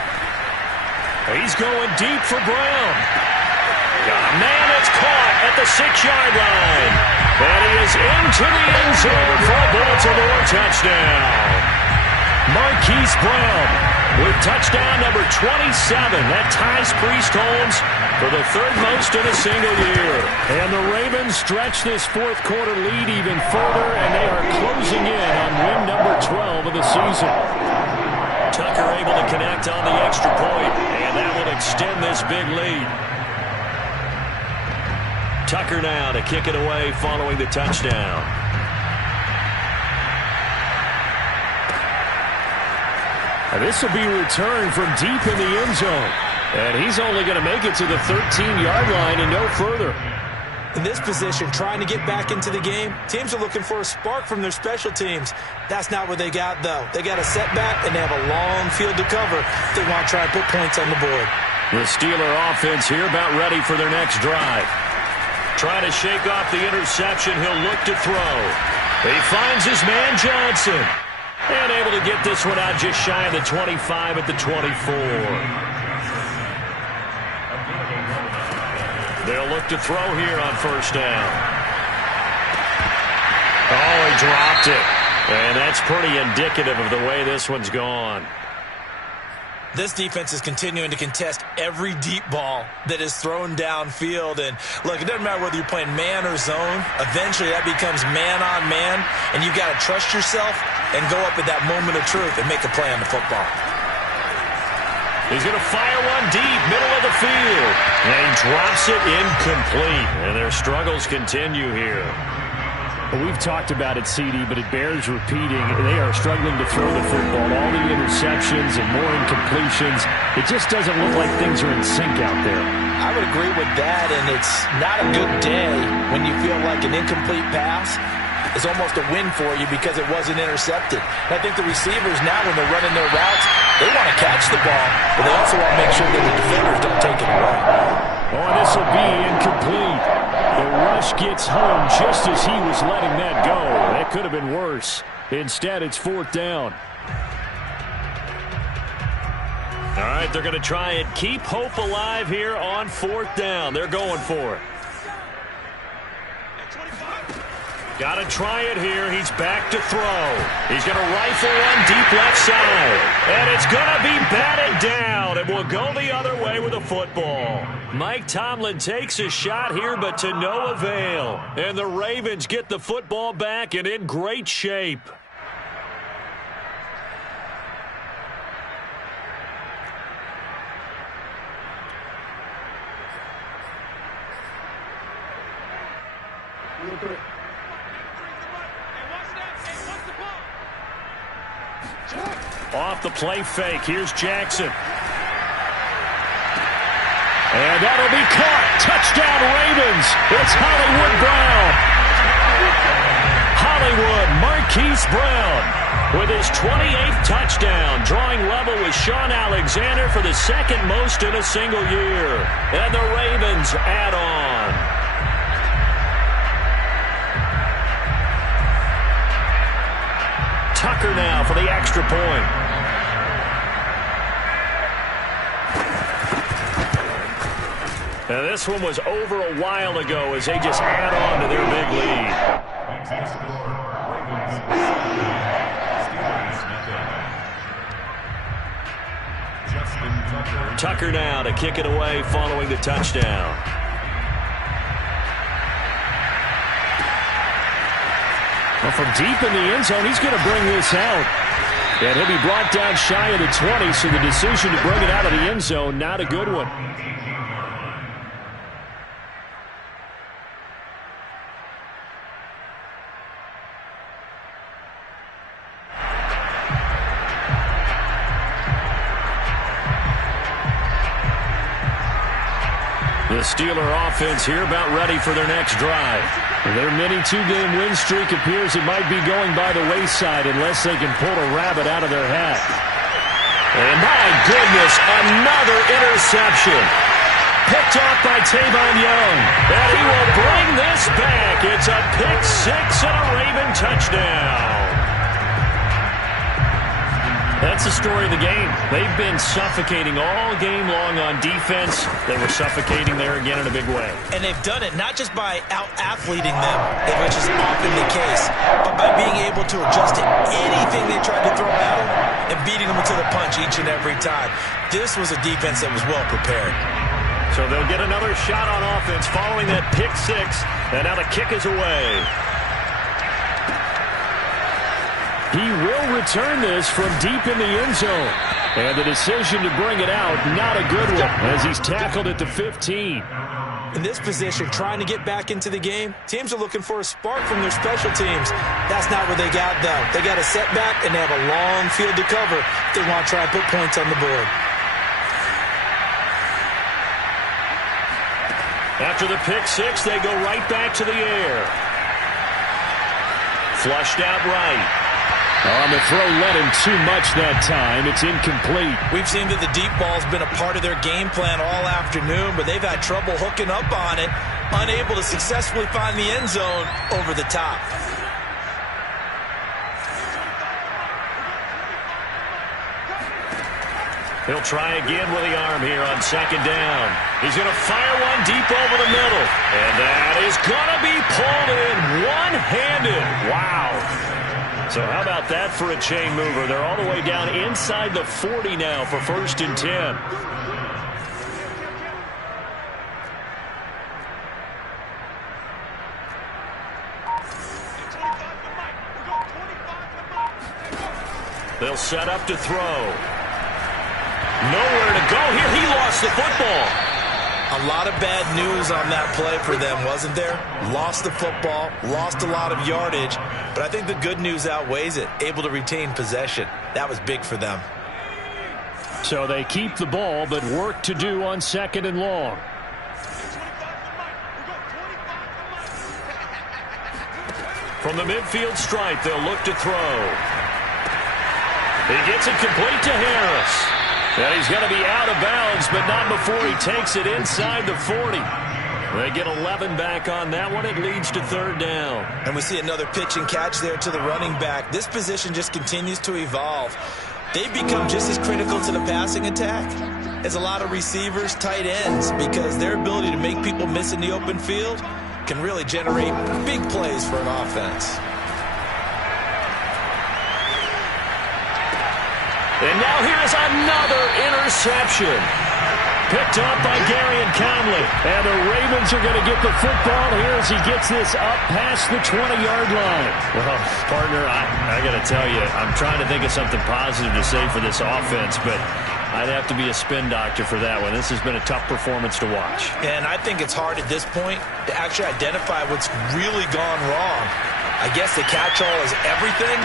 He's going deep for Brown. Got a man that's caught at the 6-yard line. And he is into the end zone for a Baltimore touchdown. Marquise Brown with touchdown number 27. That ties Priest Holmes for the 3rd most in a single year. And the Ravens stretch this 4th quarter lead even further, and they are closing in on win number 12 of the season. Tucker able to connect on the extra point, and that will extend this big lead. Tucker now to kick it away following the touchdown. And this will be returned from deep in the end zone. And he's only going to make it to the 13-yard line and no further. In this position, trying to get back into the game, teams are looking for a spark from their special teams. That's not what they got, though. They got a setback, and they have a long field to cover if they want to try and put points on the board. The Steeler offense here about ready for their next drive. Trying to shake off the interception. He'll look to throw. He finds his man Johnson. And able to get this one out just shy of the 25 at the 24. They'll look to throw here on 1st down. Oh, he dropped it. And that's pretty indicative of the way this one's gone. This defense is continuing to contest every deep ball that is thrown downfield. And, look, it doesn't matter whether you're playing man or zone. Eventually, that becomes man-on-man, and you've got to trust yourself and go up at that moment of truth and make a play on the football. He's going to fire one deep, middle of the field. And he drops it incomplete. And their struggles continue here. Well, we've talked about it, CD, but it bears repeating. They are struggling to throw the football. All the interceptions and more incompletions. It just doesn't look like things are in sync out there. I would agree with that, and it's not a good day when you feel like an incomplete pass is almost a win for you because it wasn't intercepted. And I think the receivers now, when they're running their routes, they want to catch the ball, but they also want to make sure that the defenders don't take it away. Oh, this will be incomplete. The rush gets home just as he was letting that go. That could have been worse. Instead, it's 4th down. All right, they're going to try and keep hope alive here on 4th down. They're going for it. Got to try it here. He's back to throw. He's going to rifle one deep left side. And it's going to be batted down. It will go the other way with a football. Mike Tomlin takes a shot here, but to no avail. And the Ravens get the football back and in great shape. Off the play fake. Here's Jackson. And that'll be caught. Touchdown, Ravens. It's Hollywood Brown. Hollywood, Marquise Brown with his 28th touchdown, drawing level with Sean Alexander for the 2nd most in a single year. And the Ravens add on. Tucker now for the extra point. Now this one was over a while ago as they just add on to their big lead. Justin Tucker Tucker now to kick it away following the touchdown. Well, from deep in the end zone, he's going to bring this out. And he'll be brought down shy of the 20, so the decision to bring it out of the end zone, not a good one. The Steeler offense here about ready for their next drive. Their mini two-game win streak appears it might be going by the wayside unless they can pull a rabbit out of their hat. And my goodness, another interception. Picked off by Tavon Young. And he will bring this back. It's a pick six and a Raven touchdown. That's the story of the game. They've been suffocating all game long on defense. They were suffocating there again in a big way. And they've done it not just by out-athleting them, which is often the case, but by being able to adjust to anything they tried to throw at them and beating them to the punch each and every time. This was a defense that was well prepared. So they'll get another shot on offense following that pick six. And now the kick is away. He will return this from deep in the end zone. And the decision to bring it out, not a good one, as he's tackled at the 15. In this position, trying to get back into the game, teams are looking for a spark from their special teams. That's not what they got, though. They got a setback, and they have a long field to cover if they want to try and put points on the board. After the pick six, they go right back to the air. Flushed out right. The throw led him too much that time. It's incomplete. We've seen that the deep ball's been a part of their game plan all afternoon, but they've had trouble hooking up on it, unable to successfully find the end zone over the top. He'll try again with the arm here on second down. He's going to fire one deep over the middle. And that is going to be pulled in one-handed. Wow. So how about that for a chain mover? They're all the way down inside the 40 now for 1st and 10. They'll set up to throw. Nowhere to go here. He lost the football. A lot of bad news on that play for them, wasn't there? Lost the football, lost a lot of yardage, but I think the good news outweighs it. Able to retain possession. That was big for them. So they keep the ball, but work to do on 2nd and long. From the midfield stripe, they'll look to throw. He gets it complete to Harris. And he's going to be out of bounds, but not before he takes it inside the 40. They get 11 back on that one. It leads to 3rd down. And we see another pitch and catch there to the running back. This position just continues to evolve. They've become just as critical to the passing attack as a lot of receivers, tight ends, because their ability to make people miss in the open field can really generate big plays for an offense. And now here's another interception. Picked up by Gary and Conley. And the Ravens are going to get the football here as he gets this up past the 20-yard line. Well, partner, I got to tell you, I'm trying to think of something positive to say for this offense, but I'd have to be a spin doctor for that one. This has been a tough performance to watch. And I think it's hard at this point to actually identify what's really gone wrong. I guess the catch-all is everything.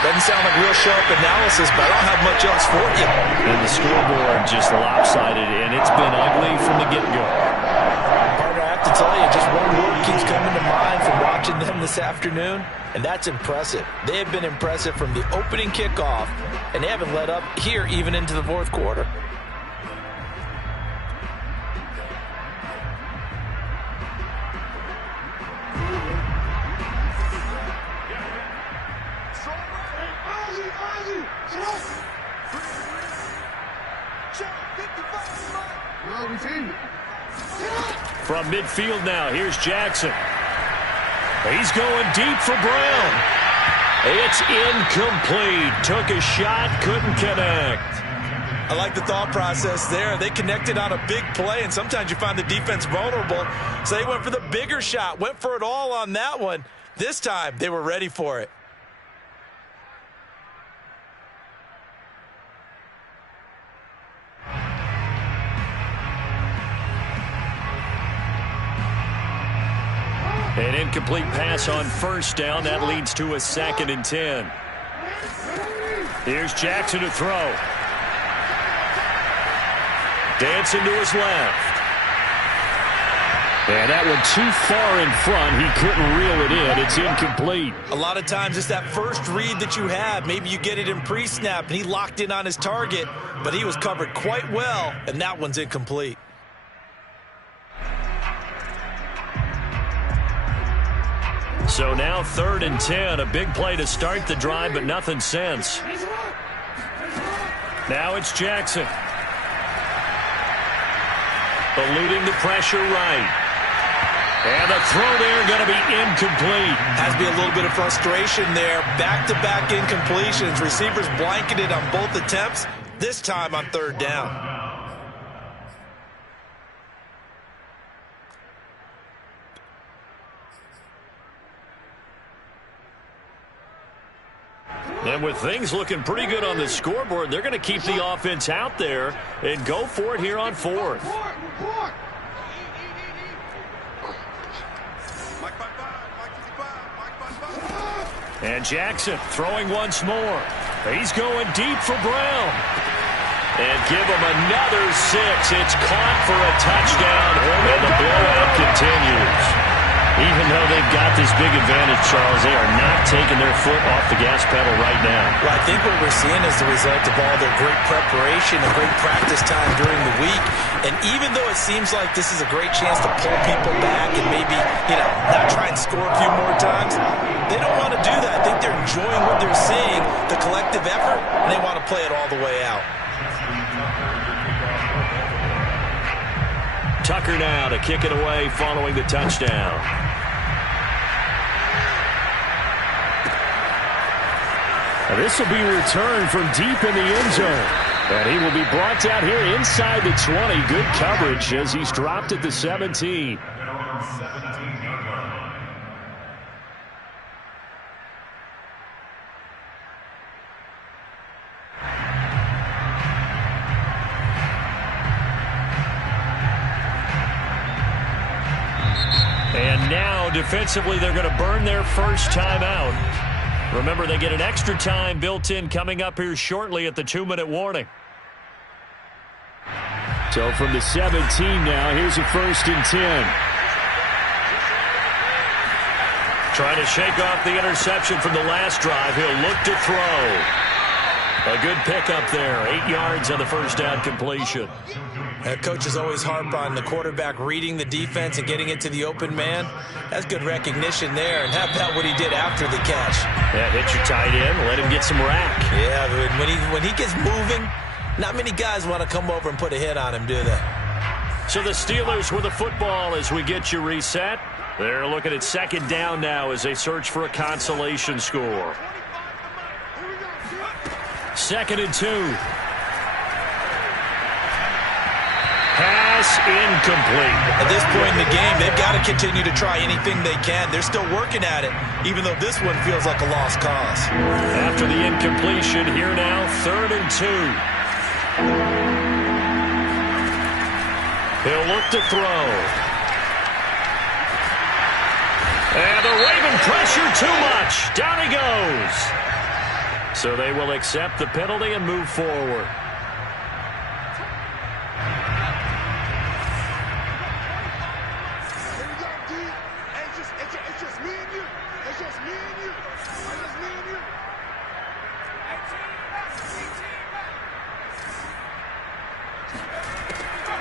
Doesn't sound like real sharp analysis, but I don't have much else for you. And the scoreboard just lopsided, and it's been ugly from the get-go. Partner, I have to tell you, just one word keeps coming to mind from watching them this afternoon, and that's impressive. They have been impressive from the opening kickoff, and they haven't let up here even into the 4th quarter. From midfield now, here's Jackson. He's going deep for Brown. It's incomplete. Took a shot, couldn't connect. I like the thought process there. They connected on a big play, and sometimes you find the defense vulnerable. So they went for the bigger shot, went for it all on that one. This time, they were ready for it. An incomplete pass on first down. That leads to a 2nd and 10. Here's Jackson to throw. Dancing to his left. And that one too far in front. He couldn't reel it in. It's incomplete. A lot of times it's that first read that you have. Maybe you get it in pre-snap, and he locked in on his target, but he was covered quite well, and that one's incomplete. So now 3rd and 10. A big play to start the drive, but nothing since. Now it's Jackson. Eluding the pressure right. And the throw there going to be incomplete. Has to be a little bit of frustration there. Back-to-back incompletions. Receivers blanketed on both attempts, this time on 3rd down. And with things looking pretty good on the scoreboard, they're going to keep the offense out there and go for it here on 4th. And Jackson throwing once more. He's going deep for Brown. And give him another 6. It's caught for a touchdown, and the blowout continues. Even though they've got this big advantage, Charles, they are not taking their foot off the gas pedal right now. Well, I think what we're seeing is the result of all their great preparation and great practice time during the week. And even though it seems like this is a great chance to pull people back and maybe, not try and score a few more times, they don't want to do that. I think they're enjoying what they're seeing, the collective effort, and they want to play it all the way out. Tucker now to kick it away following the touchdown. This will be returned from deep in the end zone. And he will be brought down here inside the 20. Good coverage as he's dropped at the 17. And now defensively they're going to burn their first time out. Remember, they get an extra time built in coming up here shortly at the 2-minute warning. So from the 17 now, here's a 1st and 10. Trying to shake off the interception from the last drive. He'll look to throw. A good pickup there. 8 yards on the first down completion. Coaches always harp on the quarterback reading the defense and getting it to the open man. That's good recognition there. And how about what he did after the catch? Yeah, hit your tight end, let him get some rack. Yeah, when he gets moving, not many guys want to come over and put a hit on him, do they? So the Steelers with the football as we get you reset. They're looking at 2nd down now as they search for a consolation score. 2nd and 2. Pass incomplete. At this point in the game, they've got to continue to try anything they can. They're still working at it, even though this one feels like a lost cause. After the incompletion, here now, 3rd and 2. He'll look to throw. And the Raven pressure too much. Down he goes. So they will accept the penalty and move forward.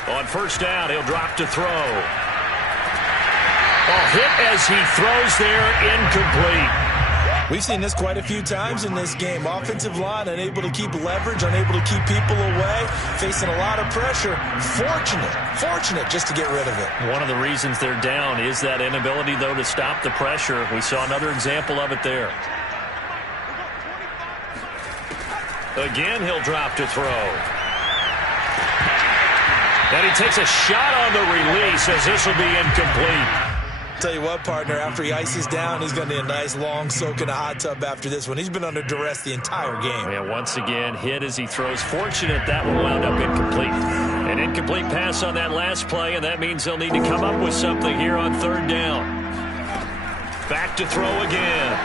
On first down, he'll drop to throw. Hit as he throws there, incomplete. We've seen this quite a few times in this game. Offensive line unable to keep leverage, unable to keep people away, facing a lot of pressure. Fortunate just to get rid of it. One of the reasons they're down is that inability, though, to stop the pressure. We saw another example of it there. Again, he'll drop to throw. And he takes a shot on the release as this will be incomplete. Tell you what, partner, after he ices down, he's going to need a nice long soak in a hot tub after this one. He's been under duress the entire game. And once again, hit as he throws. Fortunate that one wound up incomplete. An incomplete pass on that last play, and that means they'll need to come up with something here on third down. Back to throw again.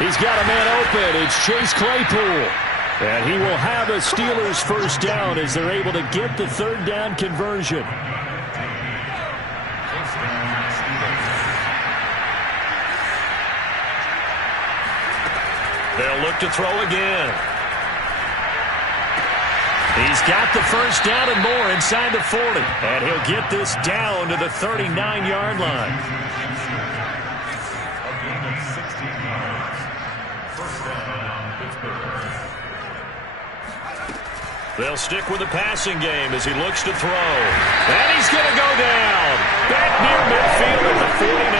He's got a man open. It's Chase Claypool. And he will have a Steelers first down as they're able to get the third down conversion. They'll look to throw again. He's got the first down and more inside the 40. And he'll get this down to the 39-yard line. A gain of 16 yards. First down, Pittsburgh. They'll stick with the passing game as he looks to throw. And he's going to go down. Back near midfield at the 49.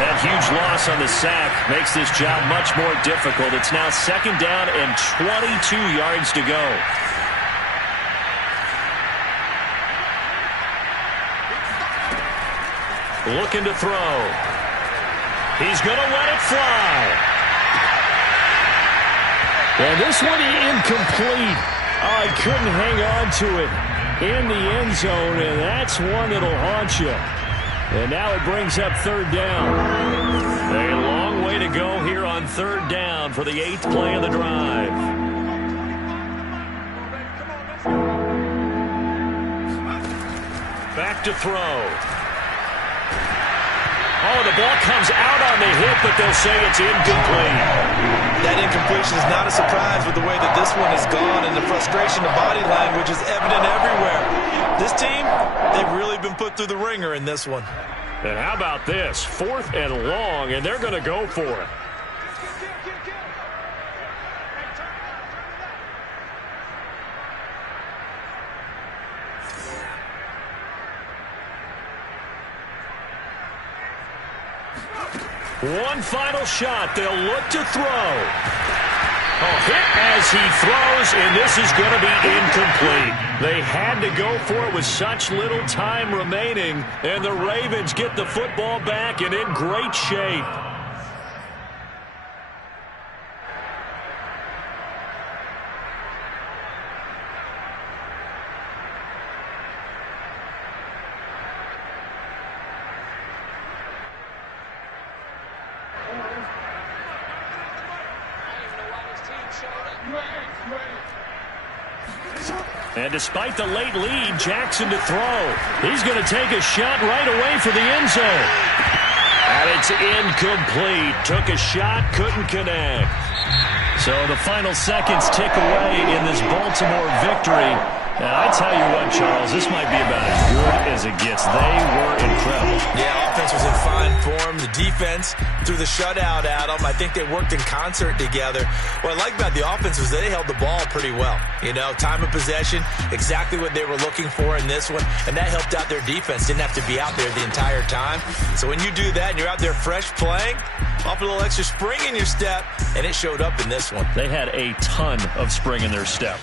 That huge loss on the sack makes this job much more difficult. It's now second down and 22 yards to go. Looking to throw. He's going to let it fly. And this one incomplete. Oh, he couldn't hang on to it in the end zone, and that's one that'll haunt you. And now it brings up third down. A long way to go here on third down for the 8th play of the drive. Back to throw. Oh, the ball comes out on the hit, but they'll say it's incomplete. That incompletion is not a surprise with the way that this one has gone, and the frustration of body language is evident everywhere. This team, they've really been put through the ringer in this one. And how about this? 4th and long, and they're going to go for it. One final shot. They'll look to throw. Oh, hit as he throws, and this is going to be incomplete. They had to go for it with such little time remaining, and the Ravens get the football back and in great shape. And despite the late lead, Jackson to throw. He's going to take a shot right away for the end zone. And it's incomplete. Took a shot, couldn't connect. So the final seconds tick away in this Baltimore victory. And I tell you what, Charles, this might be about as good as it gets. They were incredible. Yeah, offense was in fine form. The defense threw the shutout at them. I think they worked in concert together. What I like about the offense was they held the ball pretty well. You know, time of possession, exactly what they were looking for in this one, and that helped out their defense. Didn't have to be out there the entire time. So when you do that and you're out there fresh playing, off a little extra spring in your step, and it showed up in this one. They had a ton of spring in their step.